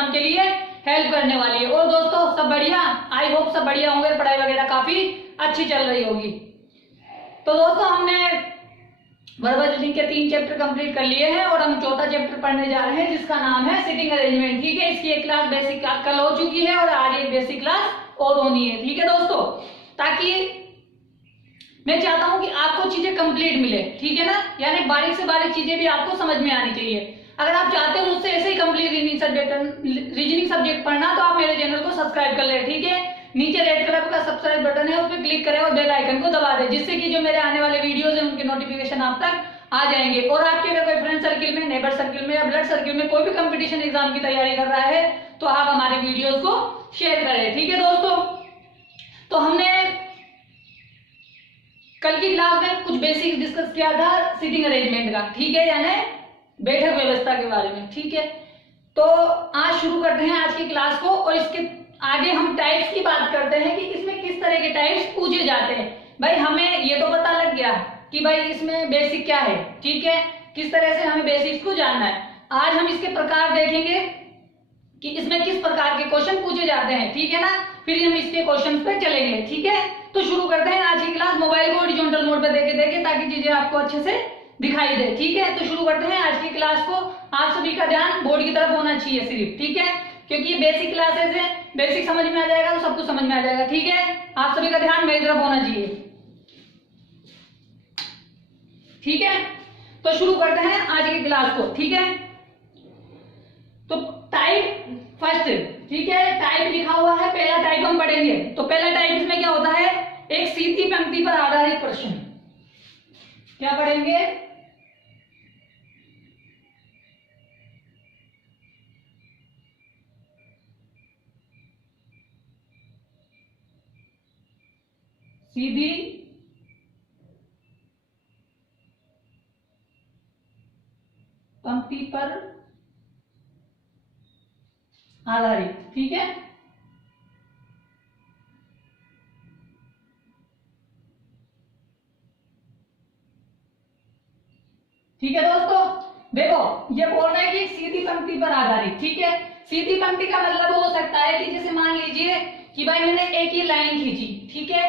Exam के लिए help करने वाली है। और दोस्तों सब बढ़िया, आई होप सब बढ़िया होंगे, पढ़ाई वगैरह काफी अच्छी चल रही होगी। तो दोस्तों हमने वर्बल रीडिंग के 3 चैप्टर कंप्लीट कर लिए हैं और हम चौथा चैप्टर पढ़ने जा रहे हैं जिसका नाम है सिटिंग अरेंजमेंट। ठीक है, इसकी एक क्लास बेसिक कल हो चुकी है और आज एक बेसिक क्लास और होनी है। ठीक है दोस्तों, ताकि मैं चाहता हूं कि आपको चीजें कंप्लीट मिले। ठीक है ना, यानी बारीक से बारीक चीजें भी आपको समझ में आनी चाहिए। अगर आप चाहते हो मुझसे ऐसे ही कंप्लीट रीजनिंग सब्जेक्ट पढ़ना तो आप मेरे चैनल को सब्सक्राइब कर ले। ठीक है, नीचे रेड कलर का सब्सक्राइब बटन है, उस पर क्लिक करें और बेल आइकन को दबा दें, जिससे कि जो मेरे आने वाले वीडियोस हैं उनके नोटिफिकेशन आप तक आ जाएंगे। और आपके अगर कोई फ्रेंड सर्किल में, नेबर सर्किल में या ब्लड सर्किल में कोई भी कंपटीशन एग्जाम की तैयारी कर रहा है तो आप हमारे वीडियोस को शेयर करें। ठीक है दोस्तों, तो हमने कल की क्लास में कुछ बेसिक डिस्कस किया था सीटिंग अरेंजमेंट का। ठीक है, यानी बैठक व्यवस्था के बारे में। ठीक है, तो आज शुरू करते हैं आज की क्लास को और इसके आगे हम टाइप्स की बात करते हैं कि इसमें किस तरह के टाइप्स पूछे जाते हैं। भाई हमें ये तो पता लग गया कि भाई इसमें बेसिक क्या है। ठीक है, किस तरह से हमें बेसिक्स को जानना है। आज हम इसके प्रकार देखेंगे कि इसमें किस प्रकार के क्वेश्चन पूछे जाते हैं। ठीक है ना, फिर हम इसके क्वेश्चन पे चलेंगे। ठीक है, तो शुरू करते हैं आज की क्लास। मोबाइल को हॉरिजॉन्टल मोड पे देखे ताकि चीजें आपको अच्छे से दिखाई दे। ठीक है, तो शुरू करते हैं आज की क्लास को। आप सभी का ध्यान बोर्ड की तरफ होना चाहिए सिर्फ। ठीक है, क्योंकि ये बेसिक क्लासेस है, बेसिक समझ में आ जाएगा तो सब कुछ समझ में आ जाएगा। ठीक है, आप सभी का ध्यान मेरी तरफ होना चाहिए। ठीक है, तो शुरू करते हैं आज की क्लास को। ठीक है, तो टाइप फर्स्ट, ठीक है, टाइप लिखा हुआ है, पहला टाइप हम पढ़ेंगे। तो पहला टाइप इसमें क्या होता है, एक सीधी पंक्ति पर आधारित प्रश्न। क्या पढ़ेंगे, सीधी पंक्ति पर आधारित। ठीक है, ठीक है दोस्तों, देखो ये बोल रहा है कि सीधी पंक्ति पर आधारित। ठीक है, सीधी पंक्ति का मतलब हो सकता है कि जैसे मान लीजिए कि भाई मैंने एक ही लाइन खींची। ठीक है,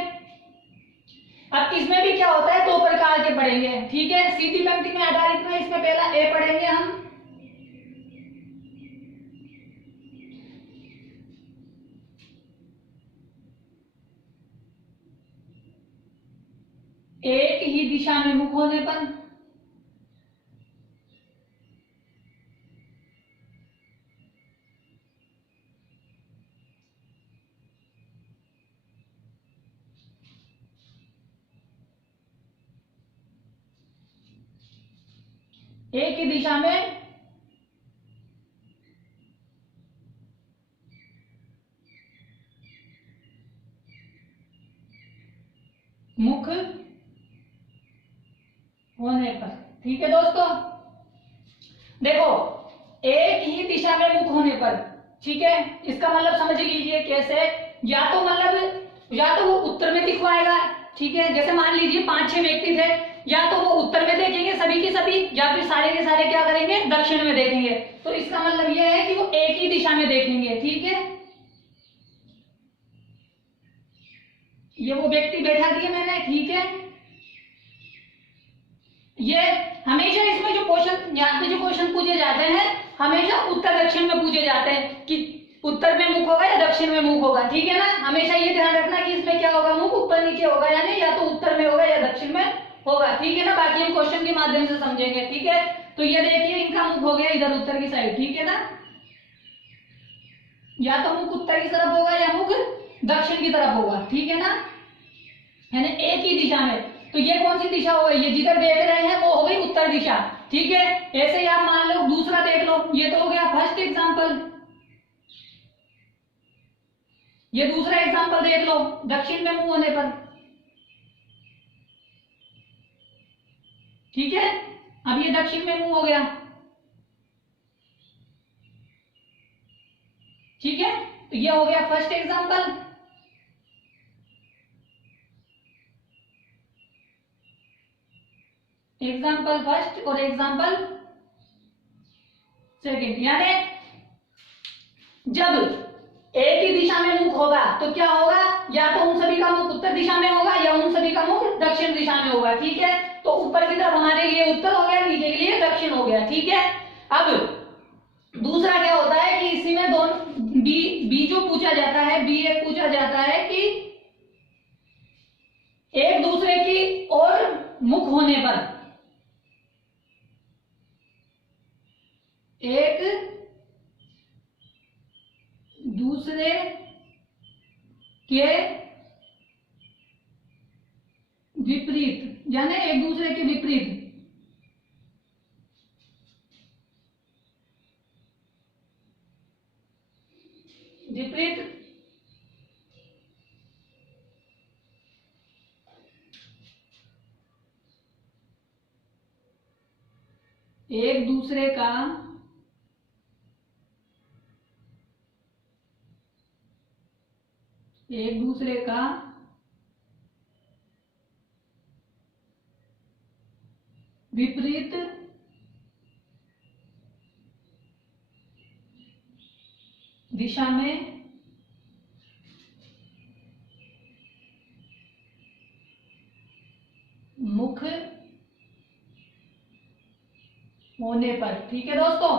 अब इसमें भी क्या होता है, 2 प्रकार के पढ़ेंगे। ठीक है, सीधी पंक्ति में आधारित में इसमें पहला ए पढ़ेंगे हम, एक ही दिशा में मुख होने पर। एक ही दिशा में मुख होने पर। ठीक है दोस्तों, देखो एक ही दिशा में मुख होने पर। ठीक है, इसका मतलब समझ लीजिए कैसे, या तो मतलब या तो वो उत्तर में दिखवाएगा। ठीक है, जैसे मान लीजिए 5-6 व्यक्ति थे, या तो वो उत्तर में देखेंगे सभी के सभी, या फिर सारे के सारे क्या करेंगे, दक्षिण में देखेंगे। तो इसका मतलब यह है कि वो एक ही दिशा में देखेंगे। ठीक है, ये वो व्यक्ति बैठा दिया मैंने। ठीक है, ये हमेशा इसमें जो क्वेश्चन, यहाँ पे जो क्वेश्चन पूछे जाते हैं हमेशा उत्तर दक्षिण में पूछे जाते हैं कि उत्तर में मुख होगा या दक्षिण में मुख होगा। ठीक है ना, हमेशा ये ध्यान रखना कि इसमें क्या होगा, मुख ऊपर नीचे होगा, यानी या तो उत्तर में होगा या दक्षिण में होगा। ठीक है ना, बाकी हम क्वेश्चन के माध्यम से समझेंगे। ठीक है, तो ये देखिए इनका मुख हो गया इधर उत्तर की साइड। ठीक है ना, या तो मुख उत्तर की तरफ होगा या मुख दक्षिण की तरफ होगा। ठीक है ना, यानी एक ही दिशा में। तो ये कौन सी दिशा हो गई, ये जिधर देख रहे हैं वो हो गई उत्तर दिशा। ठीक है, ऐसे ही आप मान लो दूसरा देख लो, ये तो हो गया फर्स्ट एग्जांपल। ये दूसरा एग्जांपल देख लो, दक्षिण में मुंह होने पर। ठीक है, अब ये दक्षिण में मुंह हो गया। ठीक है, तो ये हो गया फर्स्ट एग्जांपल। एग्जाम्पल फर्स्ट और एग्जाम्पल सेकेंड, यानी जब एक ही दिशा में मुख होगा तो क्या होगा, या तो उन सभी का मुख उत्तर दिशा में होगा या उन सभी का मुख दक्षिण दिशा में होगा। ठीक है, तो ऊपर की तरफ हमारे लिए उत्तर हो गया, नीचे के लिए दक्षिण हो गया। ठीक है, अब दूसरा क्या होता है कि इसी में दोनों बी जो पूछा जाता है, बी एक पूछा जाता है कि एक दूसरे की ओर मुख होने पर, एक दूसरे के विपरीत, यानी एक दूसरे के विपरीत एक दूसरे का विपरीत दिशा में मुख होने पर। ठीक है दोस्तों,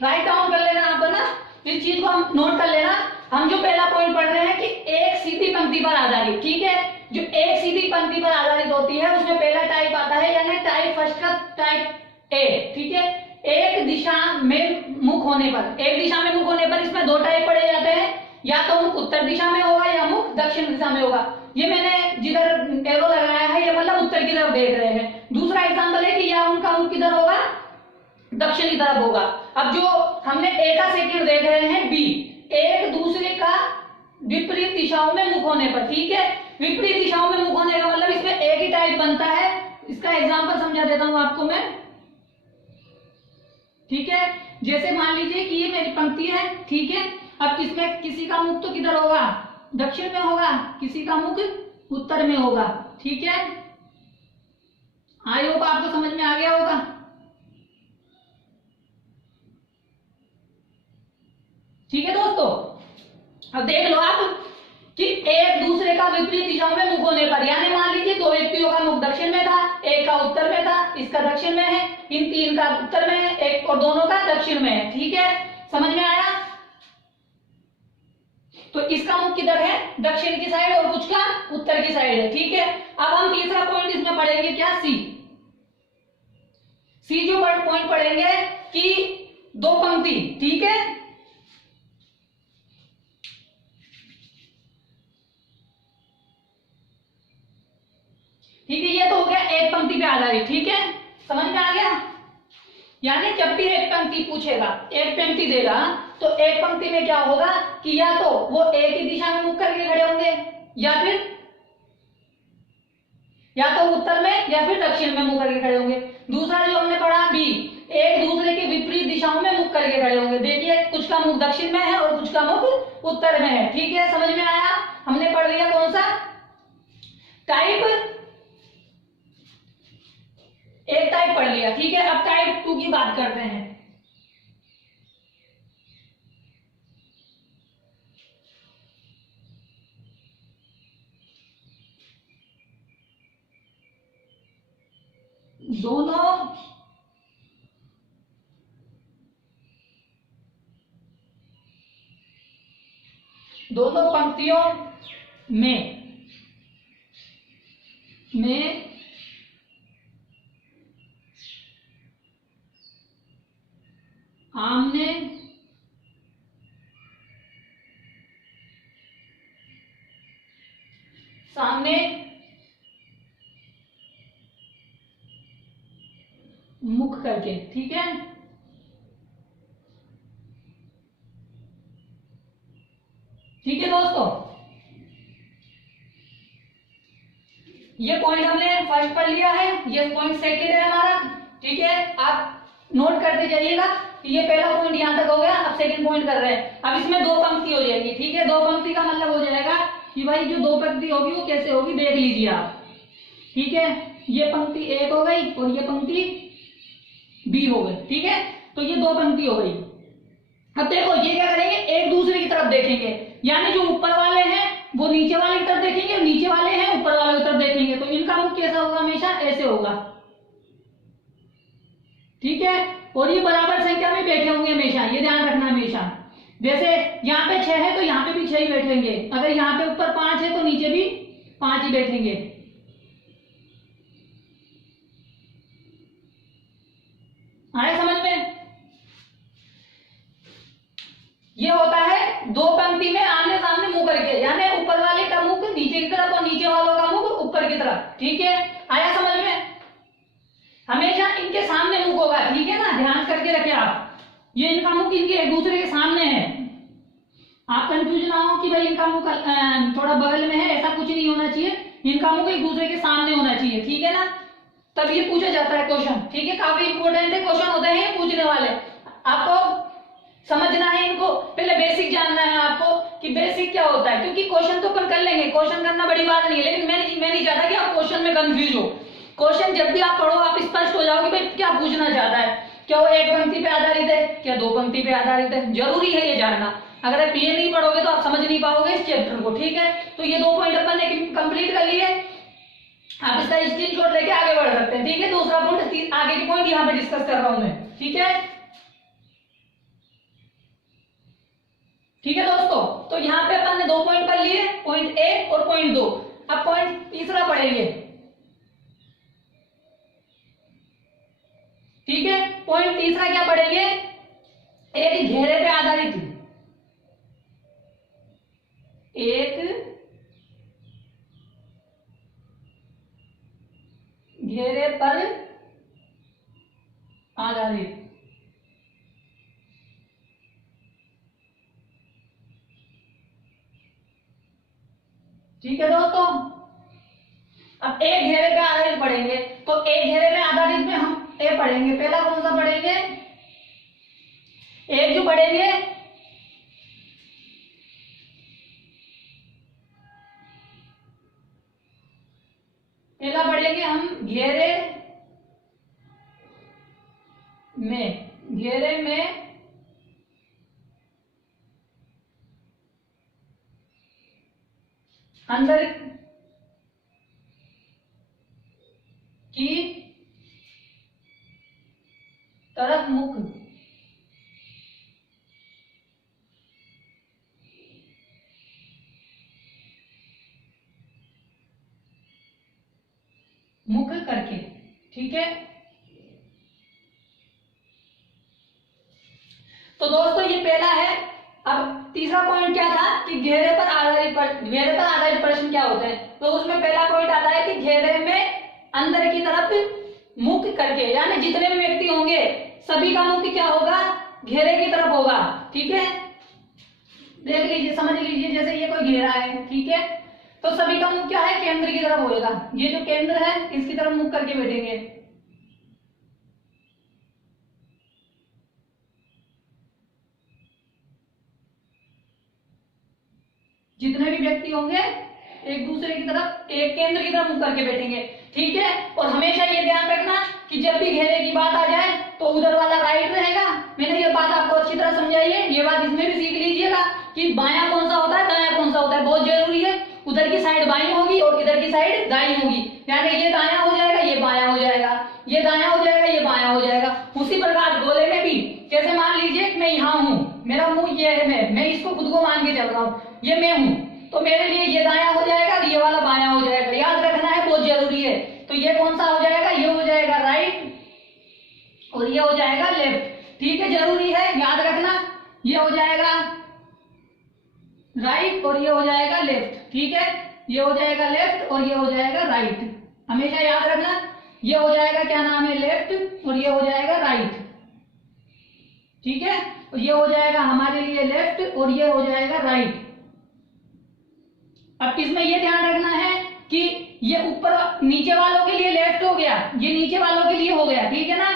राइट डाउन कर लेना आप ना, इस चीज को हम नोट कर लेना। हम जो पहला पॉइंट पढ़ रहे हैं कि एक सीधी पंक्ति पर आधारित। ठीक है, जो एक सीधी पंक्ति पर आधारित होती है उसमें पहला टाइप आता है, यानी टाइप फर्स्ट का टाइप ए। ठीक है, एक दिशा में मुख होने पर, एक दिशा में मुख होने पर इसमें दो टाइप पढ़े जाते हैं, या तो मुख उत्तर दिशा में होगा या मुख दक्षिण दिशा में होगा। ये मैंने जिधर एरो लगाया है ये मतलब उत्तर की तरफ देख रहे हैं। दूसरा एग्जाम्पल है कि या उनका मुख किधर होगा, दक्षिण की तरफ होगा। अब जो हमने ए का सेकंड देख रहे हैं बी, एक दूसरे का विपरीत दिशाओं में मुख होने पर। ठीक है, विपरीत दिशाओं में मुख होने का मतलब इसमें एक ही टाइप बनता है। इसका एग्जांपल समझा देता हूं आपको मैं। ठीक है, जैसे मान लीजिए कि ये मेरी पंक्ति है। ठीक है, अब इसमें किसी का मुख तो किधर होगा, दक्षिण में होगा, किसी का मुख उत्तर में होगा। ठीक है, आई होप आपको समझ में आ गया होगा। ठीक है दोस्तों, अब देख लो आप कि एक दूसरे का विपरीत दिशाओं में मुख होने पर, यानी मान लीजिए दो व्यक्तियों का मुख दक्षिण में था, एक का उत्तर में था, इसका दक्षिण में है, इन तीन का उत्तर में है, एक और दोनों का दक्षिण में है। ठीक है, समझ में आया। तो इसका मुख किधर है, दक्षिण की साइड, और कुछ का उत्तर की साइड है। ठीक है, अब हम तीसरा पॉइंट इसमें पढ़ेंगे क्या, सी जो पॉइंट पढ़ेंगे कि दो पंक्ति। ठीक है, ठीक है, ये तो हो गया एक पंक्ति पे आधारित। ठीक है, समझ में आ गया। यानी जब भी एक पंक्ति पूछेगा, एक पंक्ति देगा, तो एक पंक्ति में क्या होगा कि या तो वो एक ही दिशा में मुख करके खड़े होंगे, या तो उत्तर में या फिर दक्षिण में मुख करके खड़े होंगे। दूसरा जो हमने पढ़ा बी, एक दूसरे के विपरीत दिशाओं में मुख करके खड़े होंगे। देखिए कुछ का मुख दक्षिण में है और कुछ का मुख उत्तर में है। ठीक है, समझ में आया। हमने पढ़ लिया कौन सा टाइप, एक टाइप पढ़ लिया। ठीक है, अब टाइप 2 की बात करते हैं। दोनों पंक्तियों में आमने सामने मुख करके। ठीक है, ठीक है दोस्तों, ये पॉइंट हमने फर्स्ट पढ़ लिया है, ये पॉइंट सेकंड है हमारा। ठीक है, आप नोट करते जाइएगा कि ये पहला पॉइंट यहां तक हो गया, अब सेकंड पॉइंट कर रहे हैं। अब इसमें दो पंक्ति हो जाएगी। ठीक है, दो पंक्ति का मतलब हो जाएगा कि भाई जो दो पंक्ति होगी वो कैसे होगी देख लीजिए आप। ठीक है, ये पंक्ति एक हो गई और ये पंक्ति बी हो गई। ठीक है, तो ये दो पंक्ति हो गई। अब देखो ये क्या करेंगे, एक दूसरे की तरफ देखेंगे, यानी जो ऊपर वाले हैं वो नीचे वाले की तरफ देखेंगे और नीचे वाले हैं ऊपर वाले की तरफ देखेंगे। तो इनका मुख कैसा होगा, हमेशा ऐसे होगा, ठीक है। और ये बराबर संख्या में बैठे होंगे हमेशा, ये ध्यान रखना हमेशा। जैसे यहाँ पे 6 है तो यहाँ पे भी 6 ही बैठेंगे, अगर यहाँ पे ऊपर 5 है तो नीचे भी 5 ही बैठेंगे। आया समझ में? ये होता है दो पंक्ति में आमने सामने मुंह करके, यानी ऊपर वाले का मुख नीचे की तरफ और नीचे वालों का मुख ऊपर की तरफ, ठीक है। आया समझ में? हमेशा इनके सामने मुख होगा, ठीक है ना, ध्यान करके रखे आप। ये इनका मुख इनके एक दूसरे के सामने है, आप कंफ्यूज ना हो कि भाई इनका मुख थोड़ा बगल में है, ऐसा कुछ नहीं होना चाहिए। इनका मुख एक दूसरे के सामने होना चाहिए, ठीक है ना, तब ये पूछा जाता है क्वेश्चन, ठीक है। काफी इंपॉर्टेंट है क्वेश्चन होते हैं पूछने वाले, आपको समझना है इनको, पहले बेसिक जानना है आपको कि बेसिक क्या होता है, क्योंकि क्वेश्चन तो अपन कर लेंगे, क्वेश्चन करना बड़ी बात नहीं है, लेकिन मैं नहीं चाहता कि आप क्वेश्चन में कंफ्यूज हो। क्वेश्चन जब भी आप पढ़ो आप स्पष्ट हो जाओगे भाई क्या पूछना चाहता है, क्या वो एक पंक्ति पे आधारित है, क्या दो पंक्ति पे आधारित है, जरूरी है ये जानना। अगर आप ये नहीं पढ़ोगे तो आप समझ नहीं पाओगे इस चैप्टर को, ठीक है। तो ये 2 पॉइंट अपन ने कंप्लीट कर लिए, आप इसका स्क्रीनशॉट लेके आगे बढ़ सकते हैं, ठीक है। दूसरा पॉइंट, आगे की पॉइंट यहाँ पे डिस्कस कर रहा हूं मैं, ठीक है। ठीक है दोस्तों, तो यहाँ पे अपन ने 2 पॉइंट कर लिए, पॉइंट 1 और पॉइंट 2। अब पॉइंट तीसरा पढ़ेंगे, ठीक है। पॉइंट तीसरा क्या पढ़ेंगे, एक घेरे पे आधारित, एक घेरे पर आधारित, ठीक है दोस्तों। अब एक घेरे पे आधारित पढ़ेंगे, तो एक घेरे में आधारित में हम ए पढ़ेंगे। पहला कौन सा पढ़ेंगे, एक जो पढ़ेंगे पहला पढ़ेंगे हम घेरे में अंदर की तरफ मुख, मुख करके, ठीक है। तो दोस्तों ये पहला है। अब तीसरा पॉइंट क्या था कि घेरे पर आधारित प्रश्न क्या होते हैं, तो उसमें पहला पॉइंट आता है कि घेरे में अंदर की तरफ मुख करके, यानी जितने भी व्यक्ति होंगे सभी का मुख क्या होगा, घेरे की तरफ होगा, ठीक है। देख लीजिए, समझ लीजिए, जैसे ये कोई घेरा है, ठीक है, तो सभी का मुख क्या है, केंद्र की तरफ होएगा। ये जो केंद्र है इसकी तरफ मुख करके बैठेंगे, जितने भी व्यक्ति होंगे एक दूसरे की तरफ, एक केंद्र की तरफ मुख करके बैठेंगे, ठीक है। और हमेशा ये ध्यान रखना कि जब भी घेरे की बात आ जाए तो उधर वाला राइट रहेगा। मैंने ये बात आपको अच्छी तरह समझाई है, ये बात इसमें भी सीख लीजिएगा कि बायां कौन सा होता है, दायां कौन सा होता है, बहुत जरूरी है। उधर की साइड बाई होगी और इधर की साइड दाई होगी, यानी ये दायां हो जाएगा, ये बायां हो जाएगा, ये दायां हो जाएगा, ये बायां हो जाएगा। उसी प्रकार गोले में भी, जैसे मान लीजिए मैं यहाँ हूँ, मेरा मुंह ये है, मैं इसको खुद को मान के चल रहा हूँ, ये मैं हूँ, तो मेरे लिए ये दायां हो जाएगा और ये वाला बायां हो जाएगा, याद रखना है, बहुत जरूरी है। तो ये कौन सा हो जाएगा, ये हो जाएगा राइट और ये हो जाएगा लेफ्ट, ठीक है, जरूरी है, याद रखना। ये हो जाएगा राइट और ये हो जाएगा लेफ्ट, ठीक है, ये हो जाएगा लेफ्ट और ये हो जाएगा राइट, हमेशा याद रखना। ये हो जाएगा क्या नाम है, लेफ्ट और ये हो जाएगा राइट, ठीक है, और ये हो जाएगा हमारे लिए लेफ्ट और ये हो जाएगा राइट। अब इसमें ये ध्यान रखना है कि ये ऊपर नीचे वालों के लिए लेफ्ट हो गया, ये नीचे वालों के लिए हो गया, ठीक है ना।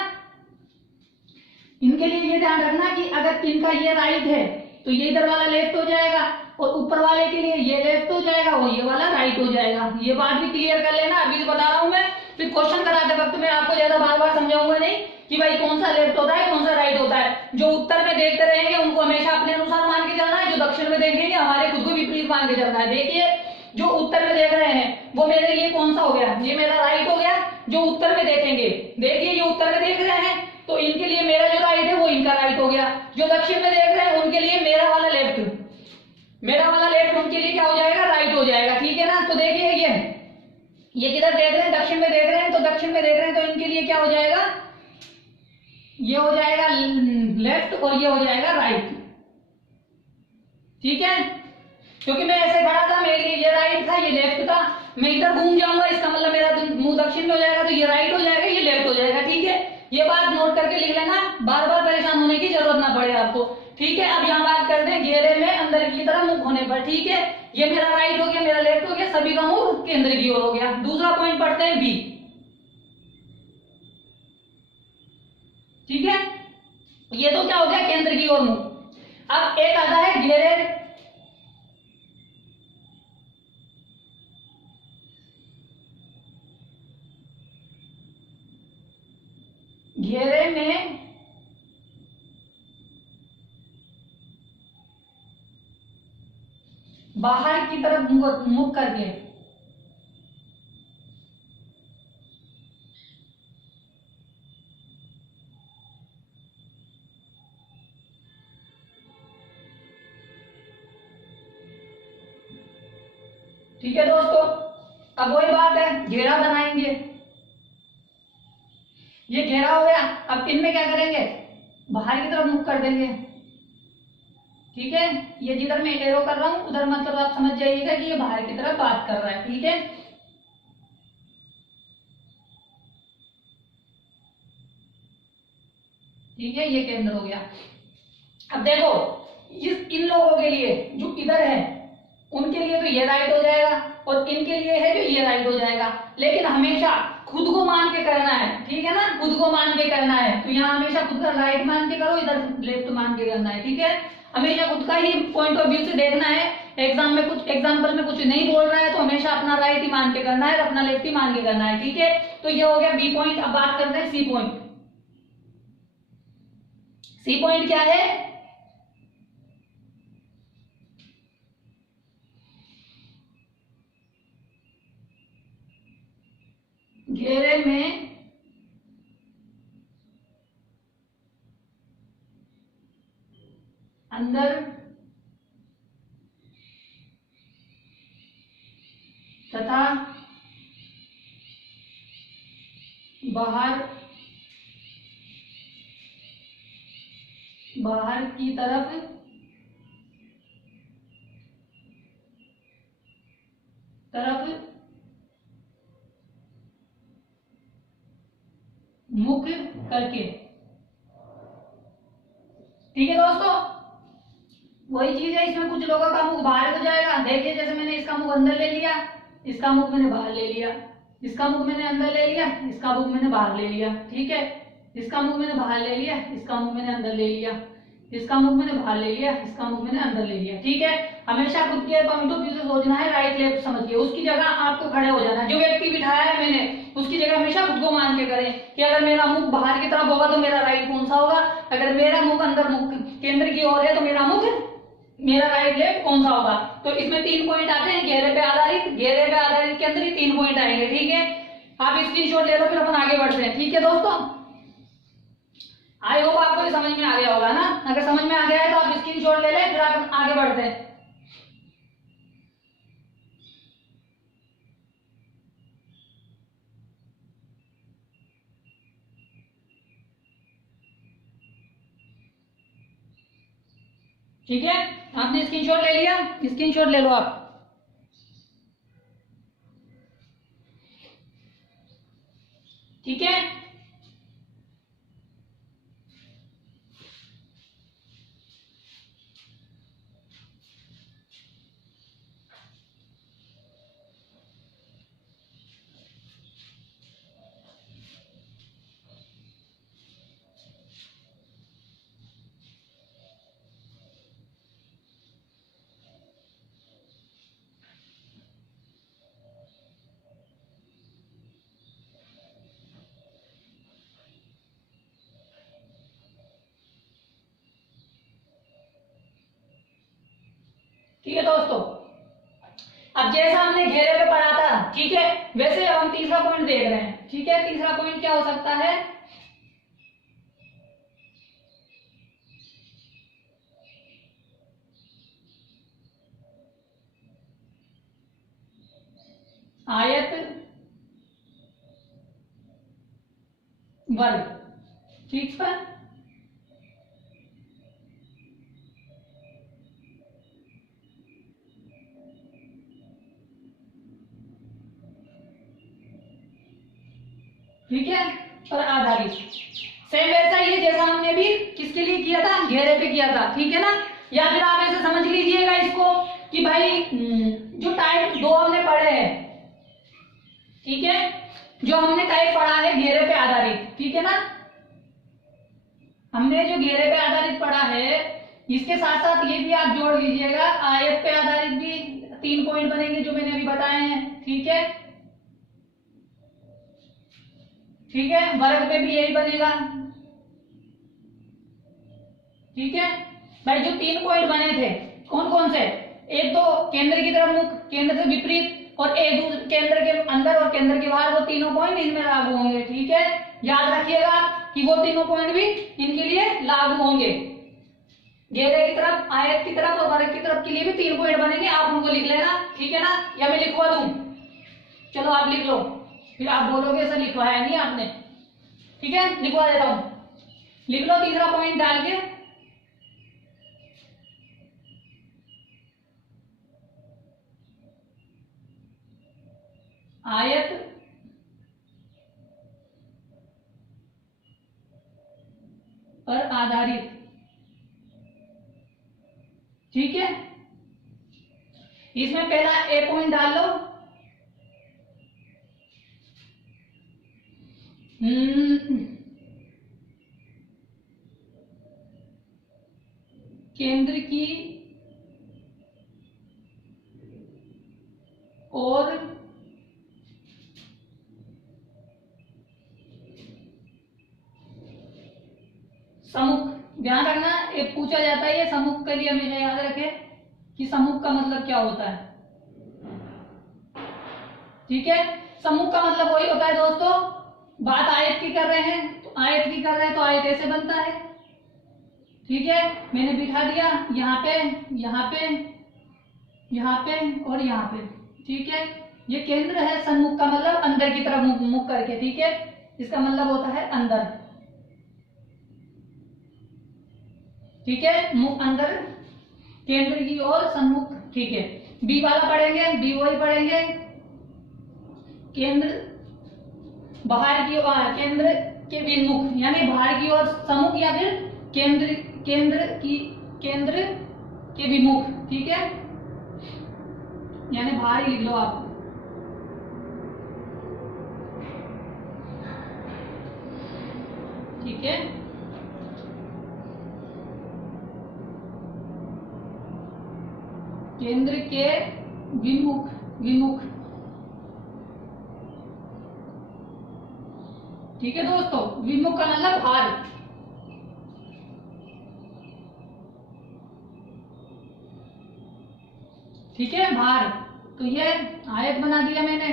इनके लिए ये ध्यान रखना कि अगर इनका ये राइट है तो ये इधर वाला लेफ्ट हो जाएगा और ऊपर वाले के लिए ये लेफ्ट हो जाएगा और ये वाला राइट हो जाएगा। ये बात भी क्लियर कर लेना, अभी बता रहा हूं मैं फिर क्वेश्चन कराते वक्त मैं आपको ज्यादा बार बार समझाऊंगा नहीं कि भाई कौन सा लेफ्ट होता है कौन सा राइट होता है। जो उत्तर में देखते रहेंगे उनको हमेशा अपने अनुसार मान के चलना है, जो दक्षिण में देखेंगे हमारे खुद को विपरीत मान के चलना है। देखिए जो उत्तर में देख रहे हैं वो मेरे लिए कौन सा हो गया, ये मेरा राइट हो गया। जो उत्तर में देखेंगे, देखिए ये उत्तर में देख रहे हैं तो इनके लिए मेरा जो राइट है वो इनका राइट हो गया। जो दक्षिण में देख रहे हैं उनके लिए मेरा वाला लेफ्ट उनके लिए क्या हो जाएगा, राइट हो जाएगा। ठीक है ना। तो देखिए ये किधर देख रहे हैं, दक्षिण में देख रहे हैं, तो दक्षिण में देख रहे हैं तो इनके लिए क्या हो जाएगा, ये हो जाएगा लेफ्ट और ये हो जाएगा राइट। ठीक है, क्योंकि मैं ऐसे खड़ा था मेरे लिए ये राइट था ये लेफ्ट था, मैं इधर घूम जाऊंगा इसका मतलब मेरा मुंह दक्षिण में हो जाएगा तो ये राइट हो जाएगा ये लेफ्ट हो जाएगा। ठीक है, ये बात नोट करके लिख लेना, बार बार परेशान होने की जरूरत ना पड़े आपको। ठीक है, अब यहाँ बात करते हैं घेरे में अंदर की तरफ मुख होने पर। ठीक है, ये मेरा राइट हो गया मेरा लेफ्ट हो गया, सभी का मुख केंद्र की ओर हो गया। दूसरा पॉइंट पढ़ते हैं बी। ठीक है, ये तो क्या हो गया केंद्र की ओर मुख। अब एक आता है घेरे में बाहर की तरफ मुख करके ठीक है दोस्तों, अब वही बात है घेरा बनाएंगे। ये घेरा हो गया, अब इनमें क्या करेंगे, बाहर की तरफ मुख कर देंगे। ठीक है, ये जिधर मैं एरो कर रहा हूं उधर मतलब आप समझ जाइएगा कि ये बाहर की तरफ बात कर रहा है। ठीक है, ठीक है, ये केंद्र हो गया। अब देखो इन लोगों के लिए जो इधर है उनके लिए तो ये राइट हो जाएगा और इनके लिए है जो ये राइट हो जाएगा, लेकिन हमेशा खुद को मान के करना है। ठीक है ना, खुद को मान के करना है तो यहाँ हमेशा खुद का राइट मान के करो, इधर लेफ्ट मान के करना है। ठीक है, हमेशा खुद का ही पॉइंट ऑफ व्यू से देखना है। एग्जाम में कुछ एग्जाम्पल में कुछ नहीं बोल रहा है तो हमेशा अपना राइट ही मान के करना है और अपना लेफ्ट ही मान के करना है। ठीक है, तो ये हो गया बी पॉइंट। अब बात करते हैं सी पॉइंट। सी पॉइंट क्या है, घेरे में अंदर तथा बाहर की तरफ मुख करके। ठीक है दोस्तों, वही चीज है, इसमें कुछ लोगों का मुख बाहर हो जाएगा। देखिए जैसे मैंने इसका मुख अंदर ले लिया, इसका मुख मैंने बाहर ले लिया, इसका मुख मैंने अंदर ले लिया, इसका मुख मैंने बाहर ले लिया। ठीक है, इसका मुख मैंने बाहर ले लिया, इसका मुख मैंने अंदर ले लिया, इसका मुख मैंने बाहर ले लिया, इसका मुख मैंने अंदर ले लिया। ठीक है, हमेशा खुद के पॉइंट ऑफ व्यू से सोचना है, राइट लेफ्ट समझ के उसकी जगह आपको खड़े हो जाना है। जो व्यक्ति बिठाया है मैंने उसकी जगह हमेशा खुद को मान के करें कि अगर मेरा मुख बाहर की तरफ होगा तो मेरा राइट कौन सा होगा, अगर मेरा मुख अंदर मुख केंद्र की ओर है तो मेरा राइट लेफ्ट कौन सा होगा। तो इसमें 3 पॉइंट आते हैं, घेरे पे आधारित के अंदर ही 3 पॉइंट आएंगे। ठीक है, आप स्क्रीनशॉट ले लो फिर अपन आगे बढ़ते हैं। ठीक है दोस्तों, आई होप आपको ये समझ में आ गया होगा ना। अगर समझ में आ गया है तो आप स्क्रीनशॉट ले लें, फिर आप आगे बढ़ते हैं। ठीक है, आपने स्क्रीनशॉट ले लिया, स्क्रीनशॉट ले लो आप। ठीक है, ठीक है दोस्तों, अब जैसा हमने घेरे पे पढ़ा था, ठीक है, वैसे अब हम तीसरा पॉइंट देख रहे हैं। ठीक है, तीसरा पॉइंट क्या हो सकता है? आयत वर्ग। ठीक है, ठीक है, पर आधारित सेम वैसा ही है जैसा हमने भी किसके लिए किया था, घेरे पे किया था। ठीक है ना, या फिर आप ऐसे समझ लीजिएगा इसको कि भाई जो टाइप 2 हमने पढ़े हैं, ठीक है, जो हमने टाइप पढ़ा है घेरे पे आधारित, ठीक है ना, हमने जो घेरे पे आधारित पढ़ा है इसके साथ साथ ये भी आप जोड़ लीजिएगा, आयत पे आधारित भी 3 पॉइंट बनेंगे जो मैंने अभी बताए हैं। ठीक है, ठीक है, वर्ग पे भी यही बनेगा। ठीक है भाई, जो 3 पॉइंट बने थे कौन कौन से? एक तो केंद्र की तरफ मुख, केंद्र से विपरीत, और एक दूसरे केंद्र के अंदर और केंद्र के बाहर, वो तीनों पॉइंट इनमें लागू होंगे। ठीक है, याद रखिएगा कि वो तीनों पॉइंट भी इनके लिए लागू होंगे। घेरे की तरफ, आयत की तरफ और वर्ग की तरफ के लिए भी 3 पॉइंट बनेंगे, आप उनको लिख लेना। ठीक है ना, या मैं लिखवा दूं? चलो आप लिख लो, फिर आप बोलोगे सर लिखवाया नहीं आपने। ठीक है, लिखवा देता हूं, लिख लो तीसरा पॉइंट डाल के। आयत पर आधारित। ठीक है, इसमें पहला ए पॉइंट डाल लो। केंद्र की और सम्मुख, ध्यान रखना ये पूछा जाता है, ये सम्मुख के लिए हमेशा याद रखें कि सम्मुख का मतलब क्या होता है। ठीक है, सम्मुख का मतलब वही होता है दोस्तों, बात आयत की कर रहे हैं तो आयत की कर रहे हैं तो आयत ऐसे बनता है। ठीक है, मैंने बिठा दिया यहाँ पे, यहाँ पे, यहाँ पे और यहाँ पे। ठीक है, ये केंद्र है, सन्मुख का मतलब अंदर की तरफ मुख मुख करके। ठीक है, इसका मतलब होता है अंदर। ठीक है, मुख अंदर, केंद्र की ओर, सन्मुख। ठीक है, बी वाला पढ़ेंगे, बी वही पढ़ेंगे, केंद्र बाहर की ओर, केंद्र के विमुख यानी बाहर की ओर सम्मुख, या फिर केंद्र केंद्र के विमुख। ठीक है, यानी बाहर ही लिख लो आप। ठीक है, केंद्र के विमुख, विमुख। ठीक है दोस्तों, विमुख का मतलब बाहर। ठीक है, बाहर। तो ये आयत बना दिया मैंने,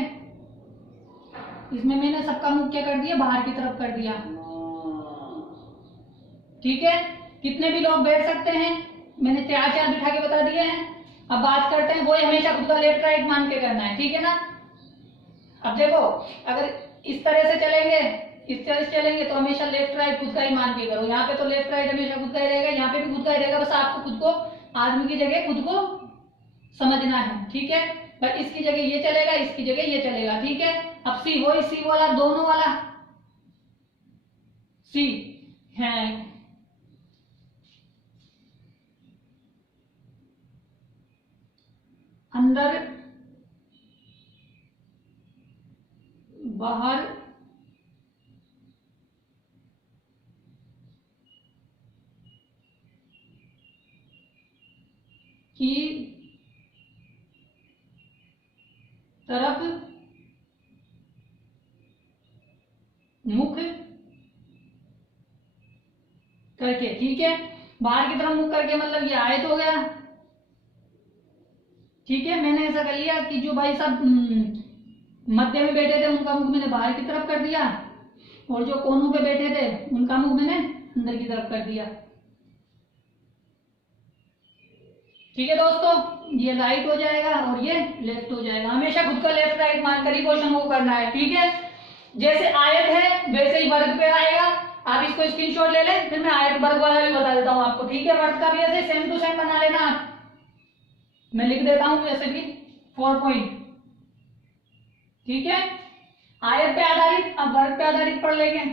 इसमें मैंने सबका मुख क्या कर दिया, बाहर की तरफ कर दिया। ठीक है, कितने भी लोग बैठ सकते हैं, मैंने 4 बिठा के बता दिए हैं। अब बात करते हैं, वो हमेशा खुद का लेफ्ट राइट मान के करना है। ठीक है ना, अब देखो अगर इस तरह से चलेंगे, इस तरह से चलेंगे तो हमेशा लेफ्ट राइट खुद का ही मान के करो। यहाँ पे तो लेफ्ट राइट हमेशा खुद का ही रहेगा, यहाँ पे भी खुद का ही रहेगा, बस आपको खुद को आदमी की जगह खुद को समझना है। ठीक है, पर इसकी जगह ये चलेगा, इसकी जगह ये चलेगा। ठीक है, अब सी वही, सी वाला दोनों वाला सी है, अंदर बाहर की तरफ मुख करके। ठीक है, बाहर की तरफ मुख करके मतलब ये आयत हो गया। ठीक है, मैंने ऐसा कर लिया कि जो भाई साहब मध्य में बैठे थे उनका मुख मैंने बाहर की तरफ कर दिया, और जो कोनों पे बैठे थे उनका मुख मैंने अंदर की तरफ कर दिया। ठीक है दोस्तों, ये राइट हो जाएगा और ये लेफ्ट हो जाएगा। हमेशा खुद का लेफ्ट राइट मानकर ही क्वेश्चन को करना है। ठीक है, जैसे आयत है वैसे ही वर्ग पे आएगा। आप इसको स्क्रीनशॉट ले लें, फिर मैं आयत वर्ग वाला भी बता देता हूं आपको। ठीक है, वर्ग का भी ऐसे सेम टू सेम बना लेना आप। मैं लिख देता हूं ऐसे भी 4 पॉइंट। ठीक है, आयत पे आधारित, अब वर्ग पे आधारित पढ़ लेंगे।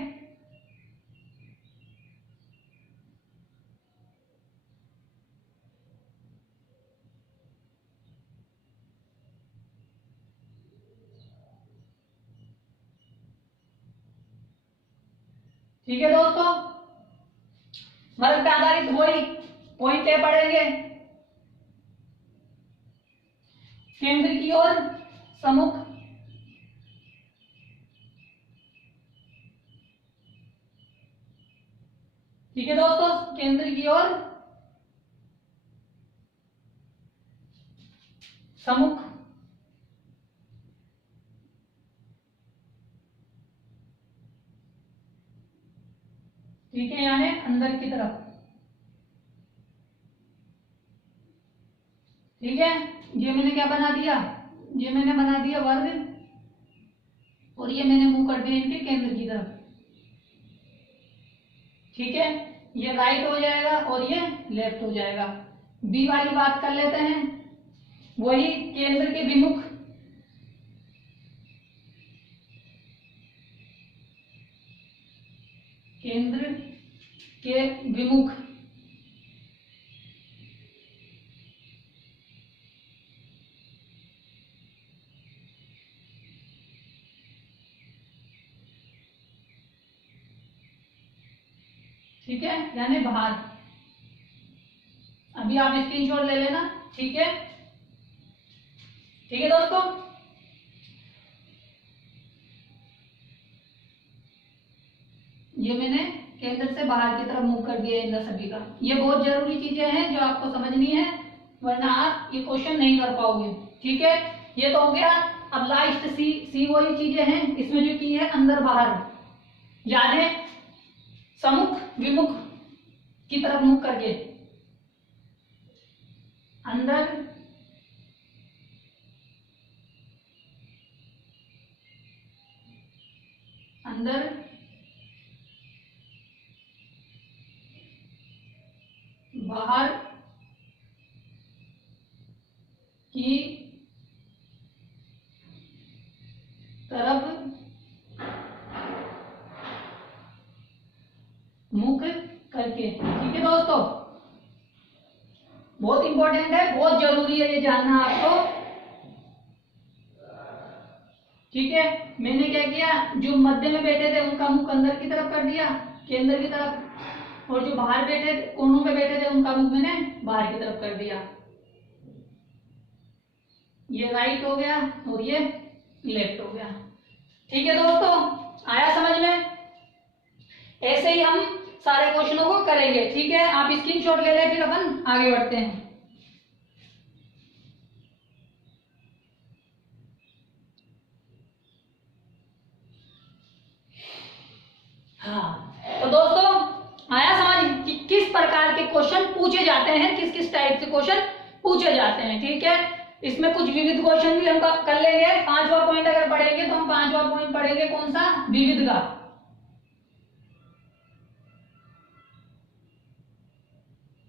ठीक है दोस्तों, वर्ग पे आधारित वही पॉइंट ए पढ़ेंगे। केंद्र की ओर सम्मुख, ठीक है दोस्तों, केंद्र की ओर सम्मुख, ठीक है, यानी अंदर की तरफ। ठीक है, ये मैंने क्या बना दिया, ये मैंने बना दिया वर्ग, और ये मैंने मुंह कर दिया इनके केंद्र की तरफ। ठीक है, ये राइट हो जाएगा और ये लेफ्ट हो जाएगा। बी वाली बात कर लेते हैं, वही केंद्र के विमुख, केंद्र के विमुख, ठीक है, यानी बाहर। अभी आप स्क्रीनशॉट ले लेना। ठीक है, ठीक है दोस्तों, ये मैंने केंद्र से बाहर की तरफ मूव कर दिया इनका सभी का। ये बहुत जरूरी चीजें हैं जो आपको समझनी है, वरना आप ये क्वेश्चन नहीं कर पाओगे। ठीक है, ये तो हो गया। अब लास्ट सी वही चीजें हैं, इसमें जो की है अंदर बाहर, यानी सम्मुख विमुख की तरफ मुख करके, अंदर अंदर बाहर की तरफ मुख करके। ठीक है दोस्तों, बहुत इंपॉर्टेंट है, बहुत जरूरी है ये जानना आपको। ठीक है, मैंने क्या किया, जो मध्य में बैठे थे उनका मुख अंदर की तरफ कर दिया, केंद्र की तरफ, और जो बाहर बैठे कोनों पे बैठे थे उनका मुख मैंने बाहर की तरफ कर दिया। ये राइट हो गया और ये लेफ्ट हो गया। ठीक है दोस्तों, आया समझ में? ऐसे ही हम सारे क्वेश्चनों को करेंगे। ठीक है, आप स्क्रीनशॉट ले लें, फिर अपन आगे बढ़ते हैं। हाँ, तो दोस्तों आया समझ कि किस प्रकार के क्वेश्चन पूछे जाते हैं, किस किस टाइप से क्वेश्चन पूछे जाते हैं। ठीक है, इसमें कुछ विविध क्वेश्चन भी हम कर लेंगे। 5वां पॉइंट अगर पढ़ेंगे तो हम 5वां पॉइंट पढ़ेंगे कौन सा, विविध का।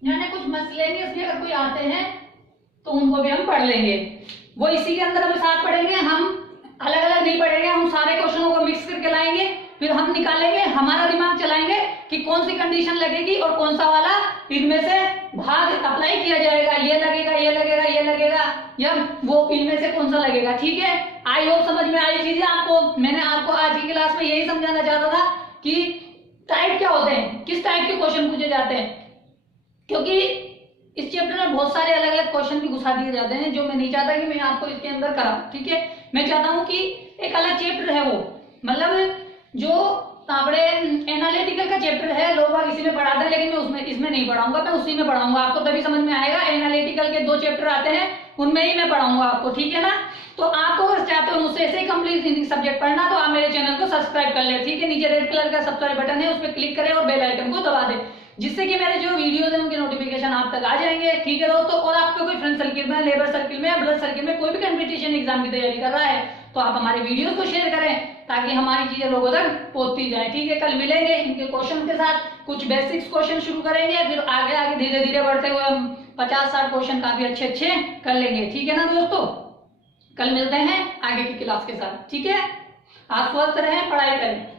यानी कुछ मिसलेनियस भी अगर कोई आते हैं तो उनको भी हम पढ़ लेंगे। वो इसी के अंदर हम साथ पढ़ेंगे, हम अलग अलग नहीं पढ़ेंगे, हम सारे क्वेश्चनों को मिक्स करके लाएंगे, फिर हम निकालेंगे, हमारा दिमाग चलाएंगे कि कौन सी कंडीशन लगेगी और कौन सा वाला इनमें से भाग अप्लाई किया जाएगा, ये लगेगा, ये लगेगा, ये लगेगा, या वो इनमें से कौन सा लगेगा। ठीक है, आई होप समझ में आई चीजें आपको। मैंने आपको आज की क्लास में यही समझाना चाहता था कि टाइप क्या होते हैं, किस टाइप के क्वेश्चन पूछे जाते हैं, क्योंकि इस चैप्टर में बहुत सारे अलग अलग क्वेश्चन भी घुसा दिए जाते हैं, जो मैं नहीं चाहता कि मैं आपको इसके अंदर कराऊं। ठीक है, मैं चाहता हूं कि एक अलग चैप्टर है वो, मतलब जो तापड़े एनालिटिकल का चैप्टर है, लोग बाग इसी में पढ़ाते हैं, लेकिन मैं इसमें नहीं पढ़ाऊंगा, मैं उसी में पढ़ाऊंगा, आपको तभी समझ में आएगा। एनालिटिकल के 2 चैप्टर आते हैं, उनमें ही मैं पढ़ाऊंगा आपको, ठीक है ना। तो आपको अगर चाहते हो मुझसे ऐसे ही कंप्लीट हिंदी सब्जेक्ट पढ़ना, तो आप मेरे चैनल को सब्सक्राइब कर ले, ठीक है। नीचे रेड कलर का सब्सक्राइब बटन है, उस पर क्लिक करें और बेल आइकन को दबा दें, जिससे कि मेरे जो वीडियोस हैं उनके नोटिफिकेशन आप तक आ जाएंगे, ठीक है दोस्तों। और आपको कोई फ्रेंड सर्किल में, लेबर सर्किल में या ब्लड सर्किल में कोई भी कंपटीशन एग्जाम की तैयारी कर रहा है, तो आप हमारे वीडियोस को शेयर करें, ताकि हमारी चीजें लोगों तक पहुंचती जाए, ठीक है। कल मिलेंगे इनके क्वेश्चन के साथ, कुछ बेसिक्स क्वेश्चन शुरू करेंगे, फिर आगे आगे धीरे धीरे बढ़ते हुए हम 50-60 क्वेश्चन काफी अच्छे अच्छे कर लेंगे, ठीक है ना दोस्तों। कल मिलते हैं आगे की क्लास के साथ, ठीक है। आप स्वस्थ रहें, पढ़ाई करें।